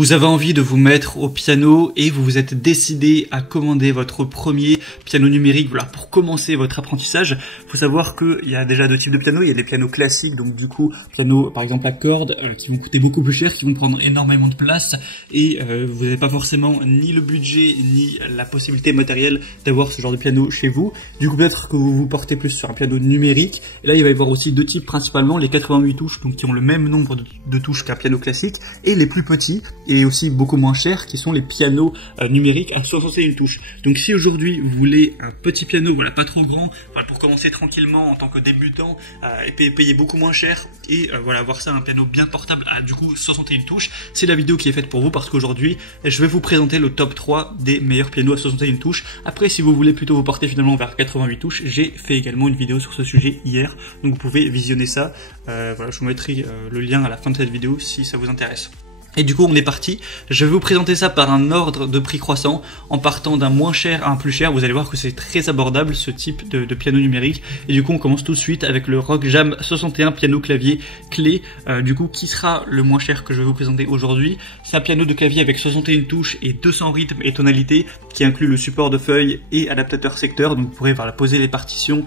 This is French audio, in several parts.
Vous avez envie de vous mettre au piano et vous vous êtes décidé à commander votre premier piano numérique, voilà, pour commencer votre apprentissage. Il faut savoir qu'il y a déjà deux types de pianos. Il y a des pianos classiques, donc du coup, pianos par exemple à cordes, qui vont coûter beaucoup plus cher, qui vont prendre énormément de place et vous n'avez pas forcément ni le budget ni la possibilité matérielle d'avoir ce genre de piano chez vous. Du coup, peut-être que vous vous portez plus sur un piano numérique. Et là, il va y avoir aussi deux types principalement, les 88 touches, donc qui ont le même nombre de touches qu'un piano classique, et les plus petits et aussi beaucoup moins chers, qui sont les pianos numériques à 61 touches. Donc si aujourd'hui vous voulez un petit piano, voilà, pas trop grand, voilà, pour commencer tranquillement en tant que débutant et payer beaucoup moins cher et voilà, avoir ça un piano bien portable à du coup 61 touches, c'est la vidéo qui est faite pour vous, parce qu'aujourd'hui je vais vous présenter le top 3 des meilleurs pianos à 61 touches. Après, si vous voulez plutôt vous porter finalement vers 88 touches, j'ai fait également une vidéo sur ce sujet hier, donc vous pouvez visionner ça. Voilà, je vous mettrai le lien à la fin de cette vidéo si ça vous intéresse. Et du coup, on est parti. Je vais vous présenter ça par un ordre de prix croissant, en partant d'un moins cher à un plus cher. Vous allez voir que c'est très abordable ce type de piano numérique. Et du coup, on commence tout de suite avec le Rock Jam 61 piano clavier clé. Du coup, qui sera le moins cher que je vais vous présenter aujourd'hui. C'est un piano de clavier avec 61 touches et 200 rythmes et tonalités, qui inclut le support de feuilles et adaptateur secteur. Donc, vous pourrez voilà, poser les partitions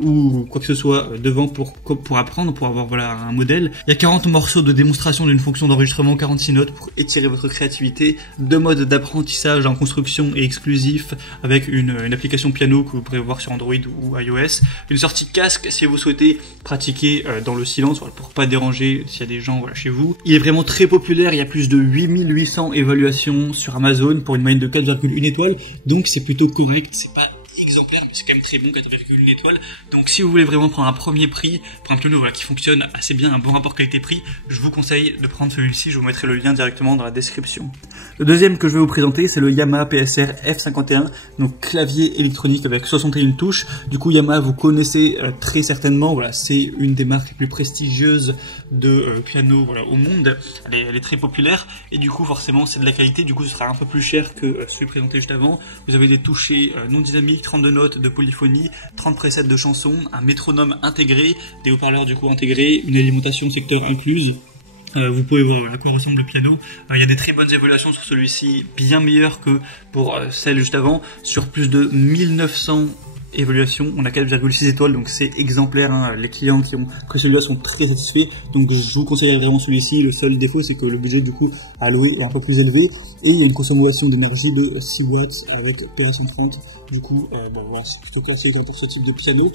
ou quoi que ce soit devant pour apprendre, pour avoir voilà un modèle. Il y a 40 morceaux de démonstration d'une fonction d'enregistrement, 46 notes pour étirer votre créativité, 2 modes d'apprentissage en construction et exclusif avec une application piano que vous pourrez voir sur Android ou iOS, une sortie casque si vous souhaitez pratiquer dans le silence, voilà, pour pas déranger s'il y a des gens voilà, chez vous. Il est vraiment très populaire, il y a plus de 8800 évaluations sur Amazon pour une moyenne de 4,1 étoiles, donc c'est plutôt correct, c'est pas exemplaire, mais c'est quand même très bon, 4,1 étoiles. Donc si vous voulez vraiment prendre un premier prix pour un piano voilà, qui fonctionne assez bien, un bon rapport qualité-prix, je vous conseille de prendre celui-ci. Je vous mettrai le lien directement dans la description. Le deuxième que je vais vous présenter, c'est le Yamaha PSR F51, donc clavier électronique avec 61 touches. Du coup, Yamaha, vous connaissez très certainement, voilà, c'est une des marques les plus prestigieuses de piano voilà, au monde. Elle est très populaire et du coup, forcément, c'est de la qualité. Du coup, ce sera un peu plus cher que celui présenté juste avant. Vous avez des touchés non dynamiques, 32 notes de polyphonie, 30 presets de chansons, un métronome intégré, des haut-parleurs du coup intégrés, une alimentation secteur incluse. Vous pouvez voir à quoi ressemble le piano. Il y a des très bonnes évaluations sur celui-ci, bien meilleures que pour celle juste avant, sur plus de 1900 évaluation, on a 4,6 étoiles, donc c'est exemplaire, hein. Les clients qui ont pris celui-là sont très satisfaits, donc je vous conseillerais vraiment celui-ci. Le seul défaut, c'est que le budget du coup à louer est un peu plus élevé et il y a une consommation d'énergie de 6 watts avec 230. Du coup, bon, voilà, c'est plutôt classique pour ce type de piano.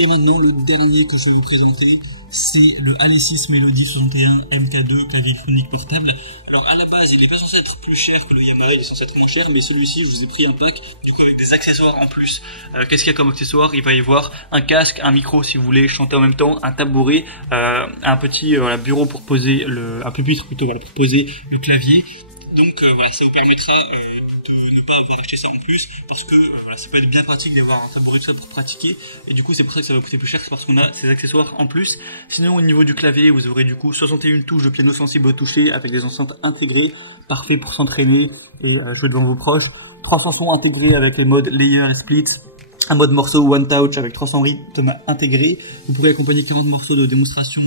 Et maintenant, le dernier que je vais vous présenter, c'est le Alesis Melody 61 MK2 clavier électronique portable. Alors à la base, il n'est pas censé être plus cher que le Yamaha, il est censé être moins cher, mais celui-ci, je vous ai pris un pack, du coup avec des accessoires en plus. Qu'est-ce qu'il y a comme accessoires? Il va y avoir un casque, un micro si vous voulez chanter en même temps, un tabouret, un petit voilà, bureau pour poser, un pupitre plutôt, voilà, pour poser le clavier. Donc voilà, ça vous permettra de ne pas avoir acheté ça en plus, parce que voilà, ça peut être bien pratique d'avoir un tabouret tout ça pour pratiquer, et du coup c'est pour ça que ça va coûter plus cher, c'est parce qu'on a ces accessoires en plus. Sinon au niveau du clavier, vous aurez du coup 61 touches de piano sensible au toucher avec des enceintes intégrées, parfait pour s'entraîner et jouer devant vos proches, 3 chansons intégrées avec les modes layer et split, un mode morceau one touch avec 300 rythmes intégrés. Vous pourrez accompagner 40 morceaux de démonstration,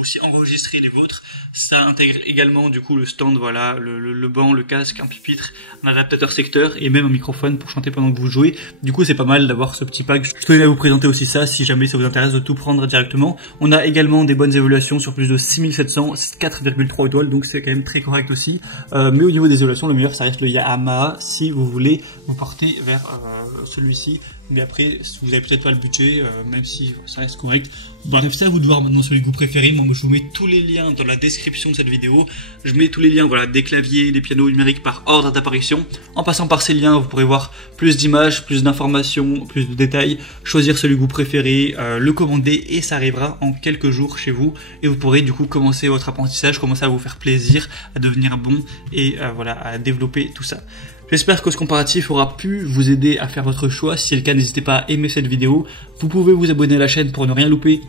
aussi enregistrer les vôtres. Ça intègre également du coup le stand, voilà, le banc, le casque, un pupitre, un adaptateur secteur et même un microphone pour chanter pendant que vous jouez. Du coup c'est pas mal d'avoir ce petit pack. Je tenais à vous présenter aussi ça si jamais ça vous intéresse de tout prendre directement. On a également des bonnes évaluations sur plus de 6700, 4,3 étoiles, donc c'est quand même très correct aussi. Mais au niveau des évaluations, le meilleur ça reste le Yamaha si vous voulez vous porter vers celui-ci. Mais après, vous avez peut-être pas le budget, même si ça reste correct. Bref, c'est à vous de voir maintenant celui que vous préférez. Moi, je vous mets tous les liens dans la description de cette vidéo. Je mets tous les liens, voilà, des claviers, des pianos numériques par ordre d'apparition. En passant par ces liens, vous pourrez voir plus d'images, plus d'informations, plus de détails, choisir celui que vous préférez, le commander et ça arrivera en quelques jours chez vous. Et vous pourrez du coup commencer votre apprentissage, commencer à vous faire plaisir, à devenir bon et voilà, à développer tout ça. J'espère que ce comparatif aura pu vous aider à faire votre choix. Si c'est le cas, n'hésitez pas à aimer cette vidéo. Vous pouvez vous abonner à la chaîne pour ne rien louper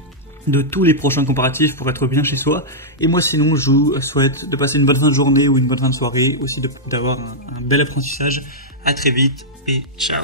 de tous les prochains comparatifs pour être bien chez soi. Et moi sinon, je vous souhaite de passer une bonne fin de journée ou une bonne fin de soirée, aussi d'avoir un bel apprentissage. À très vite et ciao.